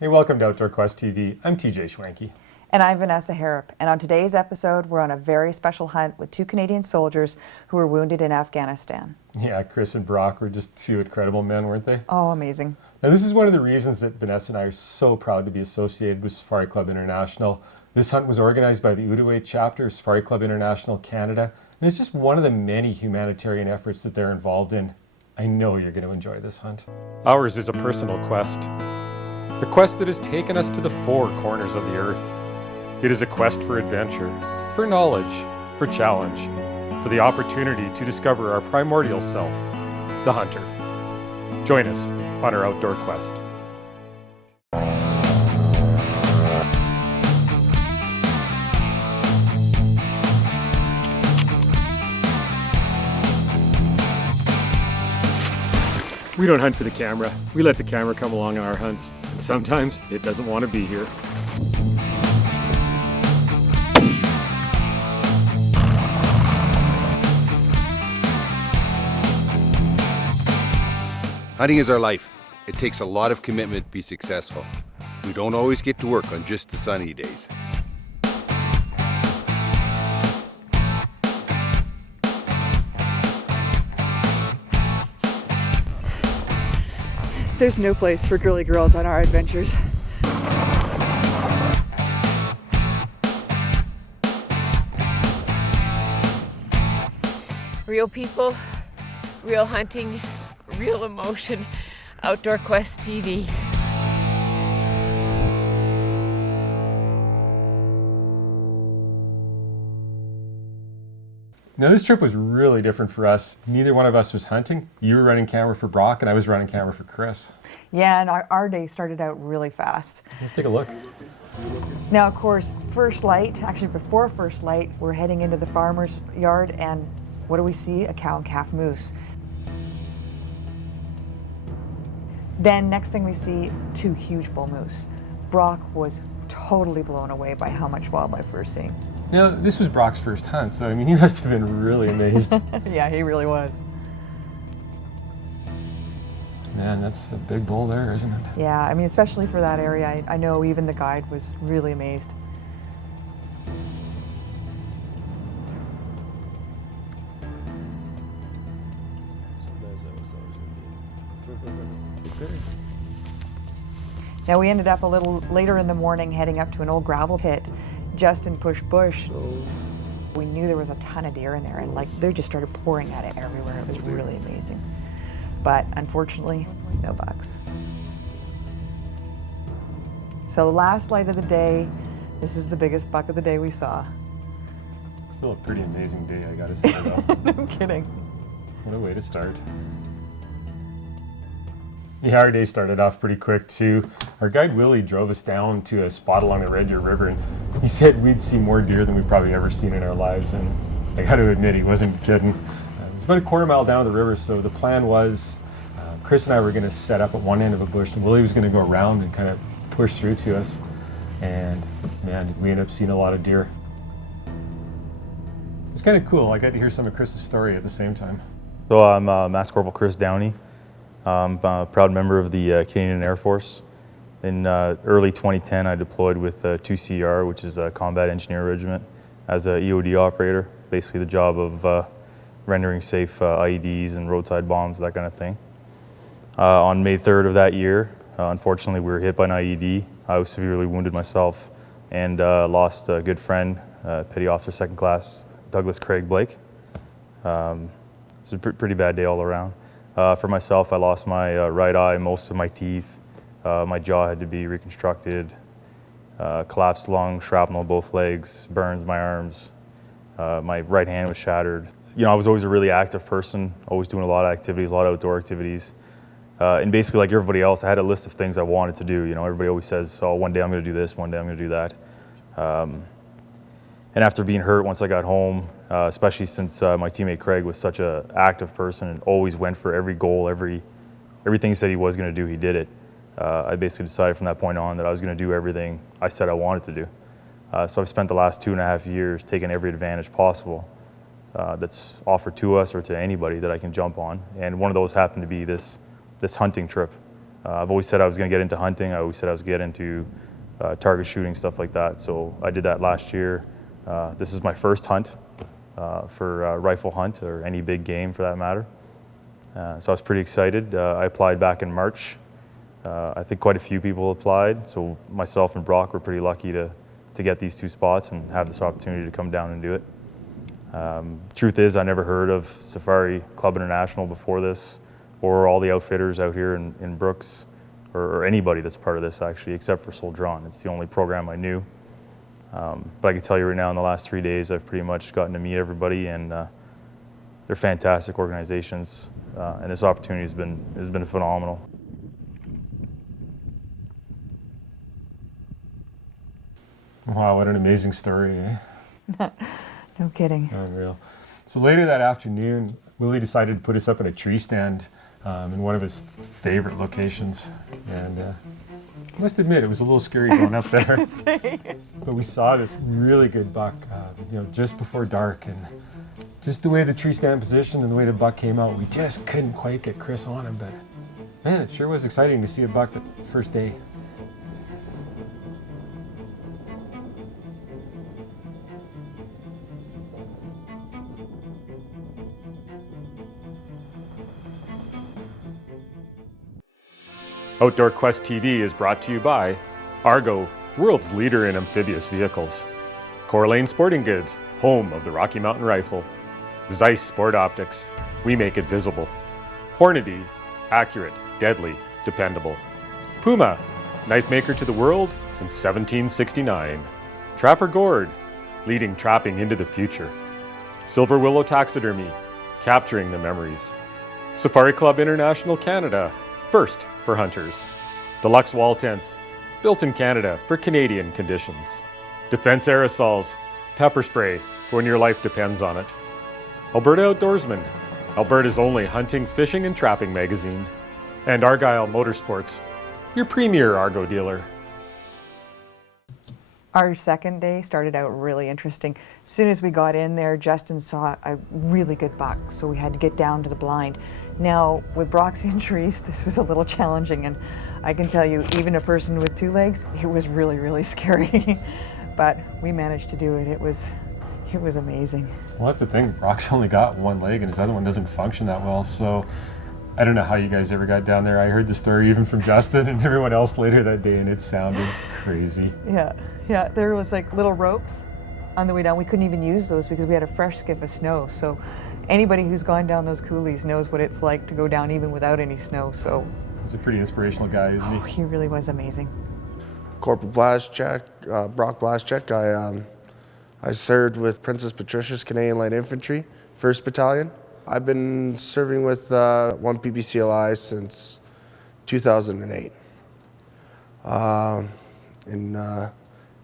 Hey, welcome to Outdoor Quest TV. I'm TJ Schwanke. And I'm Vanessa Harrop. And on today's episode, we're on a very special hunt with two Canadian soldiers who were wounded in Afghanistan. Yeah, Chris and Brock were just two incredible men, weren't they? Oh, amazing. Now, this is one of the reasons that Vanessa and I are so proud to be associated with Safari Club International. This hunt was organized by the Outaouais chapter of Safari Club International Canada, and it's just one of the many humanitarian efforts that they're involved in. I know you're going to enjoy this hunt. Ours is a personal quest. A quest that has taken us to the four corners of the earth. It is a quest for adventure, for knowledge, for challenge, for the opportunity to discover our primordial self, the hunter. Join us on our outdoor quest. We don't hunt for the camera. We let the camera come along on our hunts. And sometimes it doesn't want to be here. Hunting is our life. It takes a lot of commitment to be successful. We don't always get to work on just the sunny days. There's no place for girly girls on our adventures. Real people, real hunting, real emotion. Outdoor Quest TV. Now, this trip was really different for us. Neither one of us was hunting. You were running camera for Brock, and I was running camera for Chris. Yeah, and our day started out really fast. Let's take a look. Now, of course, first light, actually before first light, we're heading into the farmer's yard, and what do we see? A cow and calf moose. Then next thing we see, two huge bull moose. Brock was totally blown away by how much wildlife we were seeing. Now, this was Brock's first hunt, so I mean, he must have been really amazed. Yeah, he really was. Man, that's a big bull there, isn't it? Yeah, I mean, especially for that area, I know even the guide was really amazed. Now, we ended up a little later in the morning heading up to an old gravel pit just in Push Bush. We knew there was a ton of deer in there, and like they just started pouring at it everywhere. It was really amazing. But unfortunately, no bucks. So last light of the day, this is the biggest buck of the day we saw. Still a pretty amazing day, I gotta say though. No kidding. What a way to start. Yeah, our day started off pretty quick too. Our guide Willie drove us down to a spot along the Red Deer River, and he said we'd see more deer than we've probably ever seen in our lives, and I got to admit he wasn't kidding. It was about a quarter mile down the river, so the plan was Chris and I were going to set up at one end of a bush, and Willie was going to go around and kind of push through to us, and man, we ended up seeing a lot of deer. It was kind of cool. I got to hear some of Chris's story at the same time. So I'm Master Corporal Chris Downey. I'm a proud member of the Canadian Air Force. In early 2010, I deployed with 2CR, which is a Combat Engineer Regiment, as a EOD operator, basically the job of rendering safe IEDs and roadside bombs, that kind of thing. On May 3rd of that year, unfortunately, we were hit by an IED. I was severely wounded myself and lost a good friend, Petty Officer Second Class Douglas Craig Blake. It's a pretty bad day all around. For myself, I lost my right eye, most of my teeth. My jaw had to be reconstructed, collapsed lung, shrapnel both legs, burns my arms. My right hand was shattered. You know, I was always a really active person, always doing a lot of activities, a lot of outdoor activities. And basically, like everybody else, I had a list of things I wanted to do. You know, everybody always says, oh, one day I'm going to do this, one day I'm going to do that. And after being hurt, once I got home, especially since my teammate Craig was such an active person and always went for every goal, everything he said he was going to do, he did it. I basically decided from that point on that I was going to do everything I said I wanted to do. So I've spent the last 2.5 years taking every advantage possible that's offered to us or to anybody that I can jump on. And one of those happened to be this hunting trip. I've always said I was going to get into hunting. I always said I was going to get into target shooting, stuff like that. So I did that last year. This is my first hunt for a rifle hunt or any big game for that matter. So I was pretty excited. I applied back in March. I think quite a few people applied, so myself and Brock were pretty lucky to get these 2 spots and have this opportunity to come down and do it. Truth is, I never heard of Safari Club International before this, or all the outfitters out here in Brooks, or anybody that's part of this actually, except for Soldier On. It's the only program I knew. But I can tell you right now, in the last 3 days, I've pretty much gotten to meet everybody, and they're fantastic organizations, and this opportunity has been phenomenal. Wow, what an amazing story, eh? No kidding. Unreal. So later that afternoon, Willie decided to put us up in a tree stand in one of his favorite locations. And I must admit, it was a little scary going up there. But we saw this really good buck, just before dark. And just the way the tree stand positioned and the way the buck came out, we just couldn't quite get Chris on him. But man, it sure was exciting to see a buck the first day. Outdoor Quest TV is brought to you by Argo, world's leader in amphibious vehicles. Coeur Lane Sporting Goods, home of the Rocky Mountain Rifle. Zeiss Sport Optics, we make it visible. Hornady, accurate, deadly, dependable. Puma, knife maker to the world since 1769. Trapper Gourd, leading trapping into the future. Silver Willow Taxidermy, capturing the memories. Safari Club International Canada, first for hunters. Deluxe wall tents, built in Canada for Canadian conditions. Defense aerosols, pepper spray for when your life depends on it. Alberta Outdoorsman, Alberta's only hunting, fishing, and trapping magazine. And Argyle Motorsports, your premier Argo dealer. Our second day started out really interesting. As soon as we got in there, Justin saw a really good buck, so we had to get down to the blind. Now, with Brock's injuries, this was a little challenging, and I can tell you, even a person with 2 legs, it was really, really scary. But we managed to do it. It was amazing. Well, that's the thing. Brock's only got 1 leg, and his other one doesn't function that well, so I don't know how you guys ever got down there. I heard the story even from Justin and everyone else later that day, and it sounded crazy. Yeah, there was like little ropes on the way down. We couldn't even use those because we had a fresh skiff of snow. So anybody who's gone down those coulees knows what it's like to go down even without any snow. So He's a pretty inspirational guy, isn't he? he really was amazing. Corporal Blazchuk, Brock Blazchuk. I served with Princess Patricia's Canadian Light Infantry, 1st Battalion. I've been serving with 1 PPCLI since 2008. In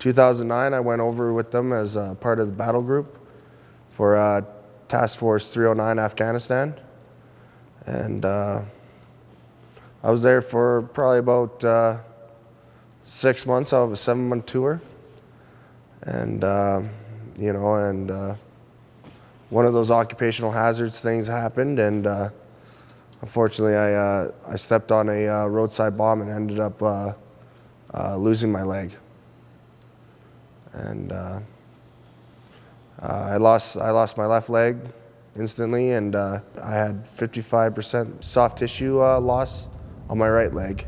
2009, I went over with them as part of the battle group for Task Force 309 Afghanistan. And I was there for probably about 6 months out of a 7-month tour. And, one of those occupational hazards things happened, and unfortunately I stepped on a roadside bomb and ended up losing my leg. And I lost my left leg instantly, and I had 55% soft tissue loss on my right leg,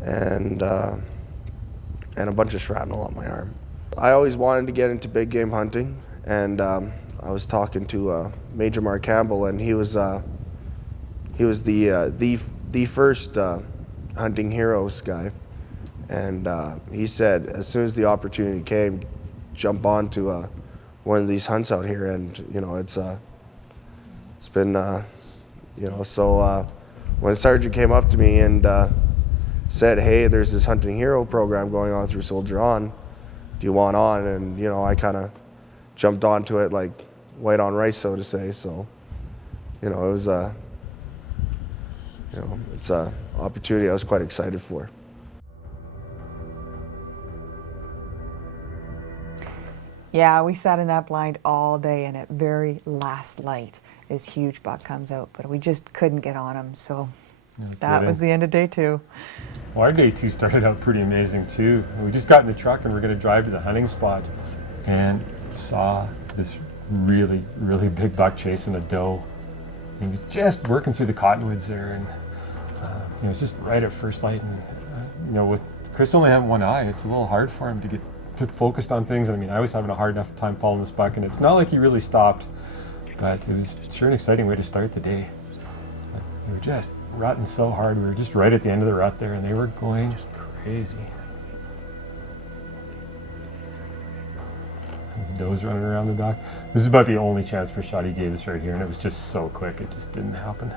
and a bunch of shrapnel on my arm. I always wanted to get into big game hunting, and I was talking to Major Mark Campbell, and he was the first hunting heroes guy, and he said as soon as the opportunity came, jump on to one of these hunts out here, and it's been so when Sergeant came up to me and said, hey, there's this hunting hero program going on through Soldier On, do you want on? And I kind of jumped onto it like white on rice, so to say. So it was it's a opportunity I was quite excited for. Yeah, we sat in that blind all day, and at very last light, this huge buck comes out, but we just couldn't get on him. So No That kidding. was the end of day 2. Well, our day 2 started out pretty amazing too. We just got in the truck and we're going to drive to the hunting spot and saw this really, really big buck chasing a doe. He was just working through the cottonwoods there, and it was just right at first light. And with Chris only having one eye, it's a little hard for him to get focused on things. I mean, I was having a hard enough time following this buck, and it's not like he really stopped, but it was sure an exciting way to start the day. But we were just rutting so hard. We were just right at the end of the rut there, and they were going just crazy. These does running around the back. This is about the only chance for shot he gave us right here, and it was just so quick, it just didn't happen.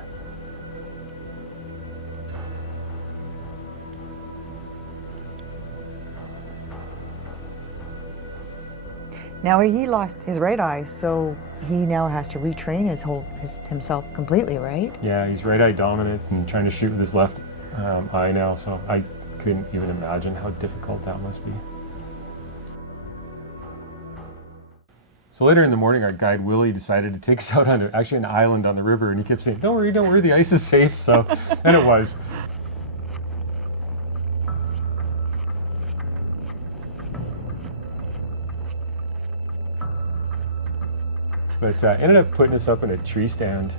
Now he lost his right eye, so he now has to retrain himself completely, right? Yeah, he's right eye dominant and trying to shoot with his left eye now, so I couldn't even imagine how difficult that must be. So later in the morning, our guide Willie decided to take us out on actually an island on the river, and he kept saying, don't worry, the ice is safe." So, and it was. But ended up putting us up in a tree stand,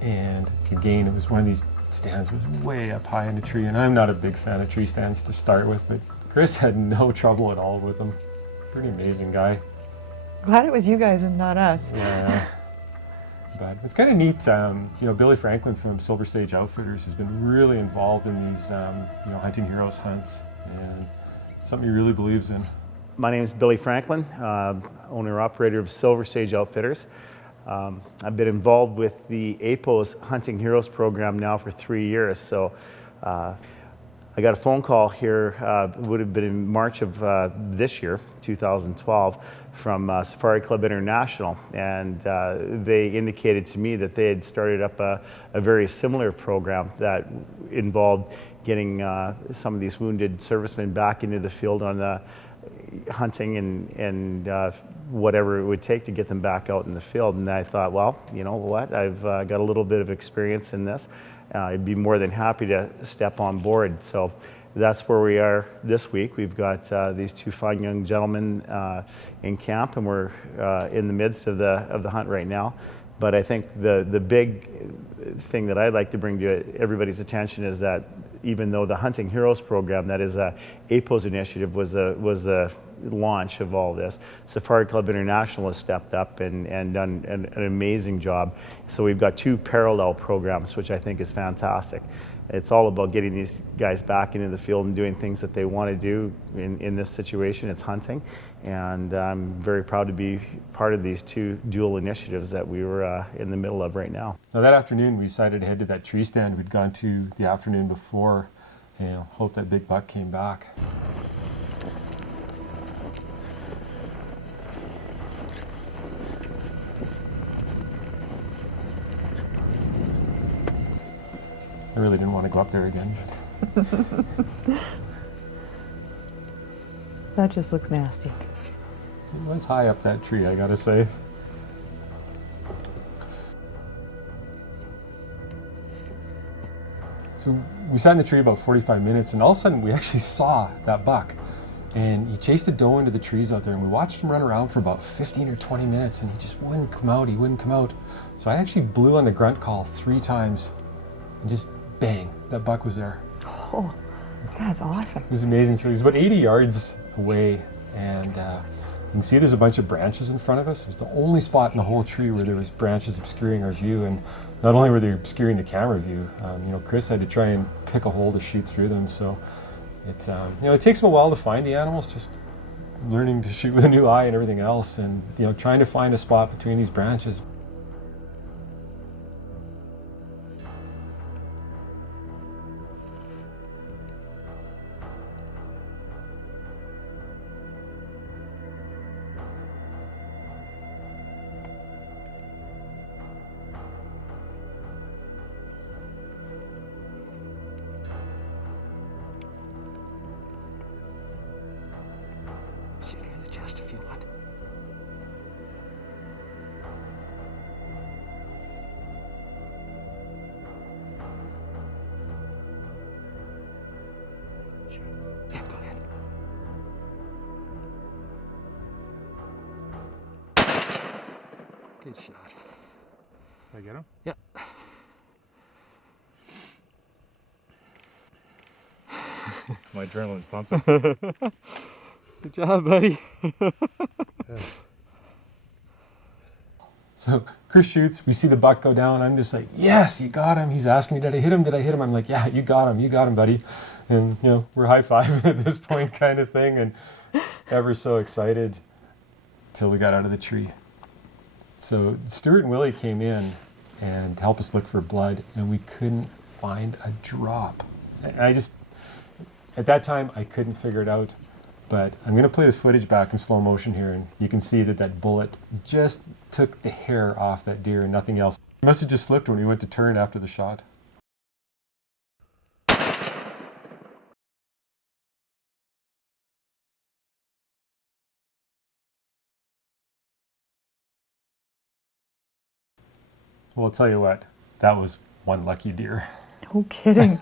and again, it was one of these stands that was way up high in a tree, and I'm not a big fan of tree stands to start with, but Chris had no trouble at all with them. Pretty amazing guy. Glad it was you guys and not us. Yeah. But it's kind of neat. Billy Franklin from Silver Sage Outfitters has been really involved in these, Hunting Heroes hunts, and something he really believes in. My name is Billy Franklin, owner-operator of Silver Sage Outfitters. I've been involved with the APO's Hunting Heroes program now for 3 years. So I got a phone call here, it would have been in March of this year, 2012, from Safari Club International, and they indicated to me that they had started up a very similar program that involved getting some of these wounded servicemen back into the field on the hunting and whatever it would take to get them back out in the field. And I thought, well, you know what, I've got a little bit of experience in this. I'd be more than happy to step on board. So that's where we are this week. We've got these two fine young gentlemen in camp, and we're in the midst of the hunt right now. But I think the big thing that I'd like to bring to everybody's attention is that even though the Hunting Heroes program, that is a APO's initiative, was the launch of all this, Safari Club International has stepped up and done an amazing job. So we've got two parallel programs, which I think is fantastic. It's all about getting these guys back into the field and doing things that they want to do in this situation. It's hunting, and I'm very proud to be part of these two dual initiatives that we were in the middle of right now. Now that afternoon, we decided to head to that tree stand we'd gone to the afternoon before, hope that big buck came back. I really didn't want to go up there again. That just looks nasty. It was high up that tree, I gotta say. So we sat in the tree about 45 minutes, and all of a sudden we actually saw that buck. And he chased the doe into the trees out there, and we watched him run around for about 15 or 20 minutes, and he just wouldn't come out. So I actually blew on the grunt call 3 times, and just bang, that buck was there. Oh, that's awesome. It was amazing. So he was about 80 yards away, and you can see there's a bunch of branches in front of us. It was the only spot in the whole tree where there was branches obscuring our view, and not only were they obscuring the camera view, Chris had to try and pick a hole to shoot through them. So it takes him a while to find the animals, just learning to shoot with a new eye and everything else, and trying to find a spot between these branches. Shoot it in the chest if you want. Good shot. Did I get him? Yeah. My adrenaline's pumping. Good job, buddy. So Chris shoots, we see the buck go down. I'm just like, yes, you got him. He's asking me, did I hit him? Did I hit him? I'm like, yeah, you got him, buddy. And we're high-fiving at this point kind of thing, and ever so excited till we got out of the tree. So Stuart and Willie came in and helped us look for blood, and we couldn't find a drop. At that time, I couldn't figure it out, but I'm going to play the footage back in slow motion here, and you can see that bullet just took the hair off that deer and nothing else. It must have just slipped when we went to turn after the shot. Well, I'll tell you what, that was one lucky deer. No kidding.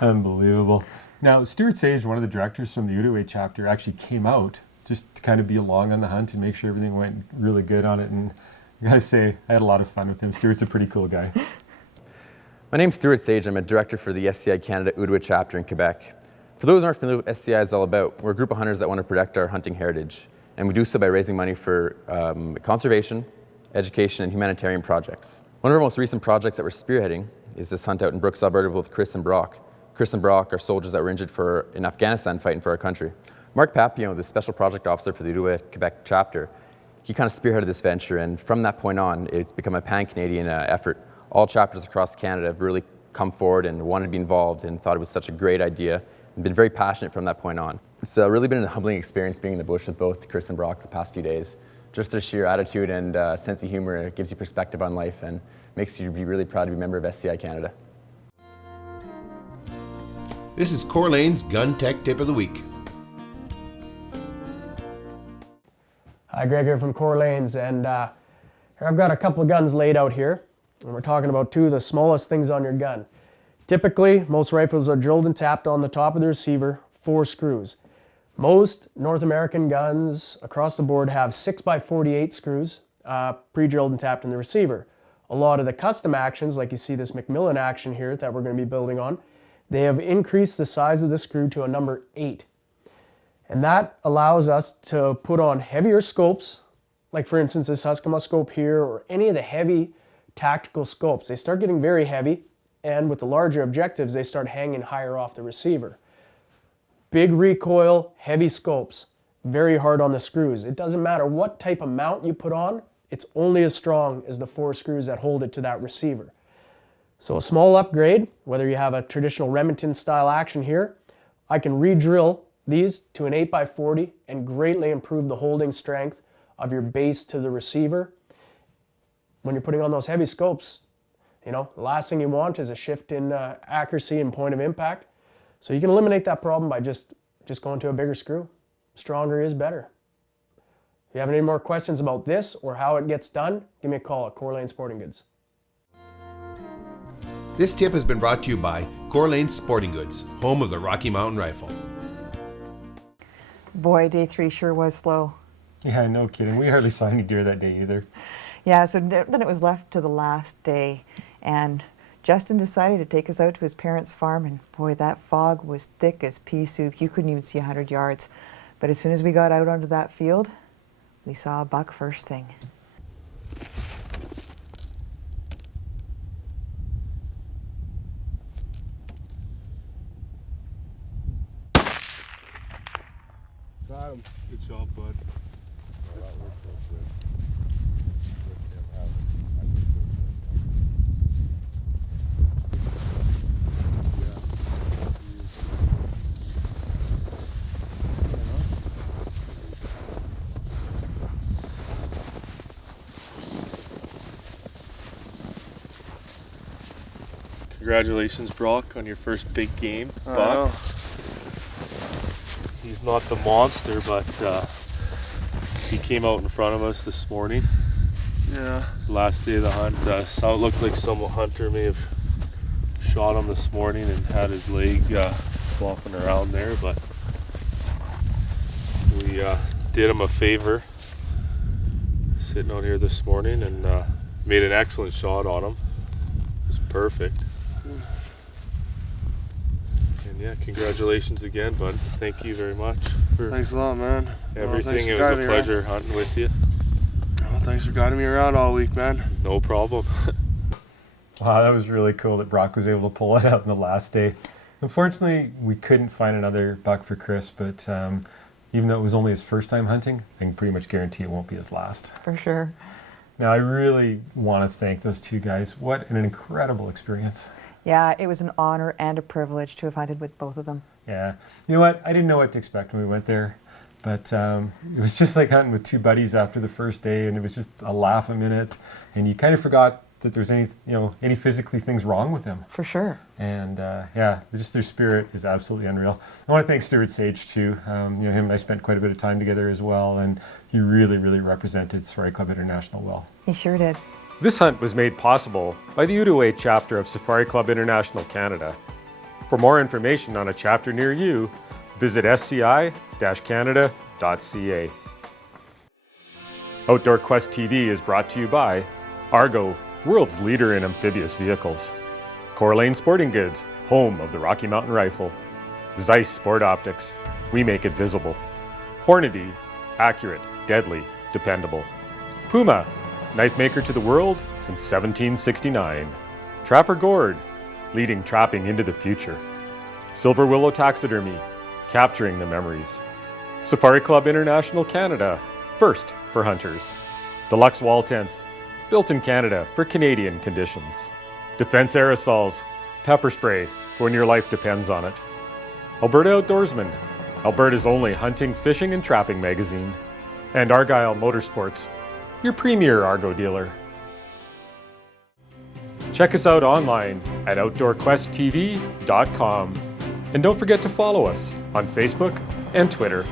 Unbelievable. Now, Stuart Sage, one of the directors from the Outaouais chapter, actually came out just to kind of be along on the hunt and make sure everything went really good on it. And I gotta say, I had a lot of fun with him. Stuart's a pretty cool guy. My name's Stuart Sage. I'm a director for the SCI Canada Outaouais chapter in Quebec. For those who aren't familiar with what SCI is all about, we're a group of hunters that want to protect our hunting heritage. And we do so by raising money for conservation, education, and humanitarian projects. One of our most recent projects that we're spearheading is this hunt out in Brooks, Alberta with Chris and Brock. Chris and Brock are soldiers that were injured in Afghanistan fighting for our country. Mark Papillon, the special project officer for the Outaouais Quebec chapter, he kind of spearheaded this venture, and from that point on, it's become a pan-Canadian effort. All chapters across Canada have really come forward and wanted to be involved and thought it was such a great idea and been very passionate from that point on. It's really been a humbling experience being in the bush with both Chris and Brock the past few days. Just their sheer attitude and sense of humor, it gives you perspective on life and makes you be really proud to be a member of SCI Canada. This is Core Lane's Gun Tech Tip of the Week. Hi, Greg here from Core Lanes, and here I've got a couple of guns laid out here, and we're talking about two of the smallest things on your gun. Typically, most rifles are drilled and tapped on the top of the receiver, 4 screws. Most North American guns across the board have 6x48 screws pre-drilled and tapped in the receiver. A lot of the custom actions, like you see this Macmillan action here that we're going to be building on, they have increased the size of the screw to a number 8. And that allows us to put on heavier scopes, like for instance this Huskama scope here, or any of the heavy tactical scopes. They start getting very heavy, and with the larger objectives, they start hanging higher off the receiver. Big recoil, heavy scopes, very hard on the screws. It doesn't matter what type of mount you put on, it's only as strong as the 4 screws that hold it to that receiver. So a small upgrade, whether you have a traditional Remington style action here, I can re-drill these to an 8x40 and greatly improve the holding strength of your base to the receiver. When you're putting on those heavy scopes, the last thing you want is a shift in accuracy and point of impact. So you can eliminate that problem by just going to a bigger screw. Stronger is better. If you have any more questions about this or how it gets done, give me a call at Core Lane Sporting Goods. This tip has been brought to you by Core Lane Sporting Goods, home of the Rocky Mountain Rifle. Boy, day 3 sure was slow. Yeah, no kidding. We hardly saw any deer that day either. Yeah, so then it was left to the last day, and Justin decided to take us out to his parents' farm, and boy, that fog was thick as pea soup. You couldn't even see 100 yards. But as soon as we got out onto that field, we saw a buck first thing. Got him. Good job, bud. Congratulations, Brock, on your first big game buck. He's not the monster, but he came out in front of us this morning. Yeah. Last day of the hunt. So it looked like some hunter may have shot him this morning and had his leg flopping around there, but we did him a favor. sitting out here this morning and made an excellent shot on him. It was perfect. And yeah, congratulations again, bud. Thank you very much for Thanks a lot, man. everything. It was a pleasure hunting with you. Well, thanks for guiding me around all week, man. No problem. Wow, that was really cool that Brock was able to pull it out in the last day. Unfortunately, we couldn't find another buck for Chris, but even though it was only his first time hunting, I can pretty much guarantee it won't be his last. For sure. Now, I really want to thank those two guys. What an incredible experience. Yeah, it was an honor and a privilege to have hunted with both of them. Yeah. You know what? I didn't know what to expect when we went there, but it was just like hunting with two buddies after the first day, and it was just a laugh a minute, and you kind of forgot that there's any physically things wrong with them. For sure. And yeah, just their spirit is absolutely unreal. I want to thank Stuart Sage too. Him and I spent quite a bit of time together as well, and he really, really represented Safari Club International well. He sure did. This hunt was made possible by the Outaouais chapter of Safari Club International Canada. For more information on a chapter near you, visit sci-canada.ca. Outdoor Quest TV is brought to you by Argo, world's leader in amphibious vehicles. Coeur d'Alene Sporting Goods, home of the Rocky Mountain Rifle. Zeiss Sport Optics, we make it visible. Hornady, accurate, deadly, dependable. Puma, knife maker to the world since 1769. Trapper Gourd, leading trapping into the future. Silver Willow Taxidermy, capturing the memories. Safari Club International Canada, first for hunters. Deluxe Wall Tents, built in Canada for Canadian conditions. Defense Aerosols, pepper spray for when your life depends on it. Alberta Outdoorsman, Alberta's only hunting, fishing, and trapping magazine. And Argyle Motorsports, your premier Argo dealer. Check us out online at OutdoorQuestTV.com. And don't forget to follow us on Facebook and Twitter.